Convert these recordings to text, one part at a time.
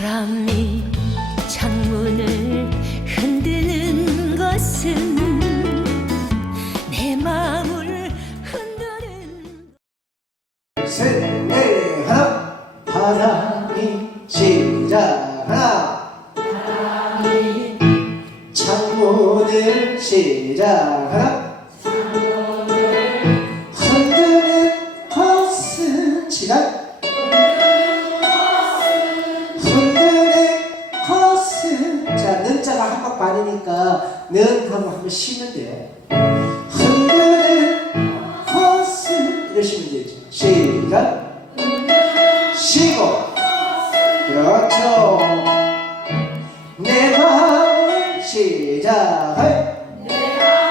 바람이 창문을 흔드는 것은 내 마음을 흔드는 셋, 넷, 하나. 바람이 시작. 하나. 창문을 시작. 하나. 반이니까 는 하고 한번 돼요. 흔드는 것은 이러시면 되죠. 시작. 쉬고. 그렇죠. 내 마음을 시작. 내 마음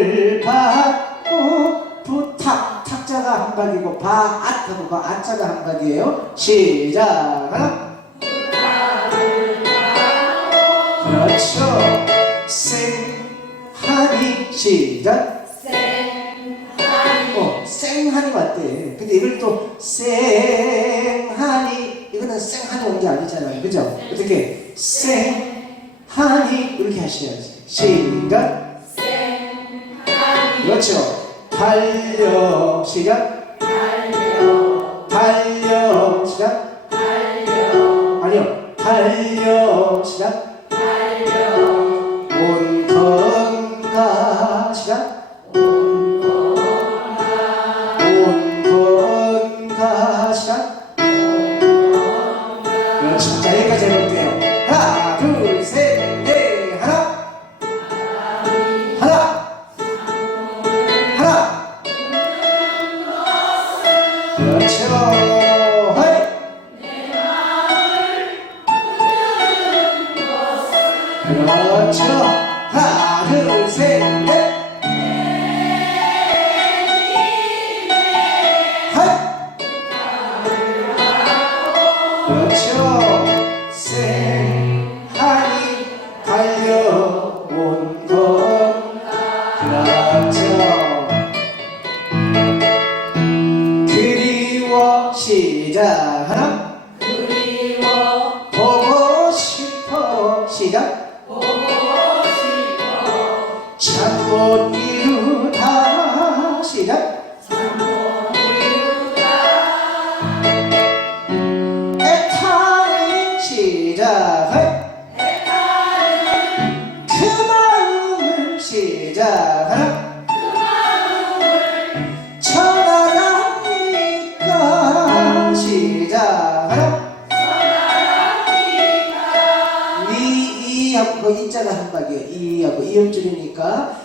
을 받고 부탁 탁자가 한 박이고 바앗 하고 그 아자가 한 박이에요. 시작. 하나. 그렇죠. 생하니 시작. 어, 생하니 맞대. 근데 이걸 또 생하니 이거는 생하니 온 게 아니잖아요. 그죠? 어떻게 생하니 이렇게 하셔야지. 시작. 그렇죠. 달려 시작. 달려 시작. 아니요. 달려 시작. 온건 시작. 그 마음을 시작하라. 천하라니까 시작하라. 이, 이하고 그 이자가 한 박이에요. 이하고 이음줄이니까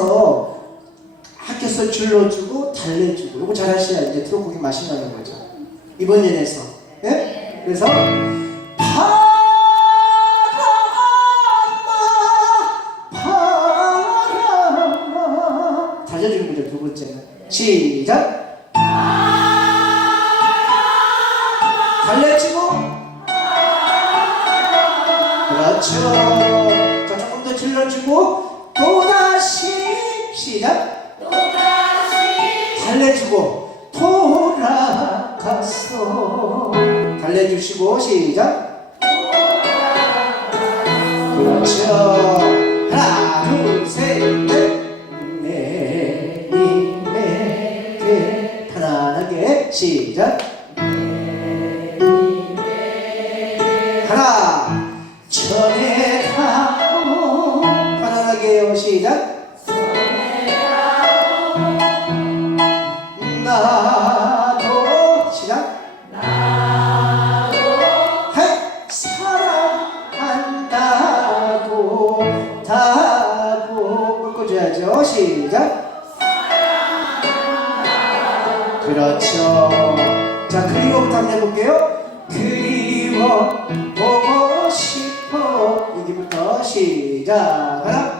한 연에서 아껴서 줄여주고 달래주고 이거 잘하셔야 이제 트로곡이 맛이 나는 거죠. 이번 연에서 예? 그래서 바람아 바람아 달려주는 거죠 두 번째는 시작 달래주고 그렇죠. 자, 조금 더 질러주고 시작. 달래주고 돌아갔어. 달래주시고 시작. 그렇죠. 하나, 둘, 셋, 넷. 내 님에게 편안하게 시작. 하나. 시작. 꺾어줘야죠. 시작. 그렇죠. 자 그리워부터 한번 해볼게요. 그리워 보고 싶어. 여기부터 시작. 하나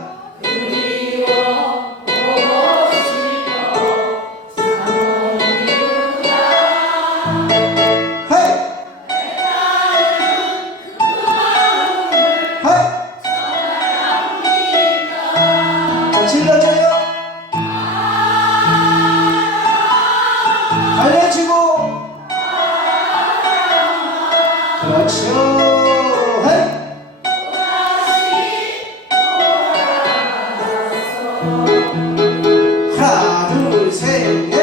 달래주고. 그렇죠. 하나 둘셋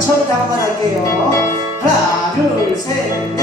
처음부터 한 번 할게요. 하나, 둘, 셋, 넷.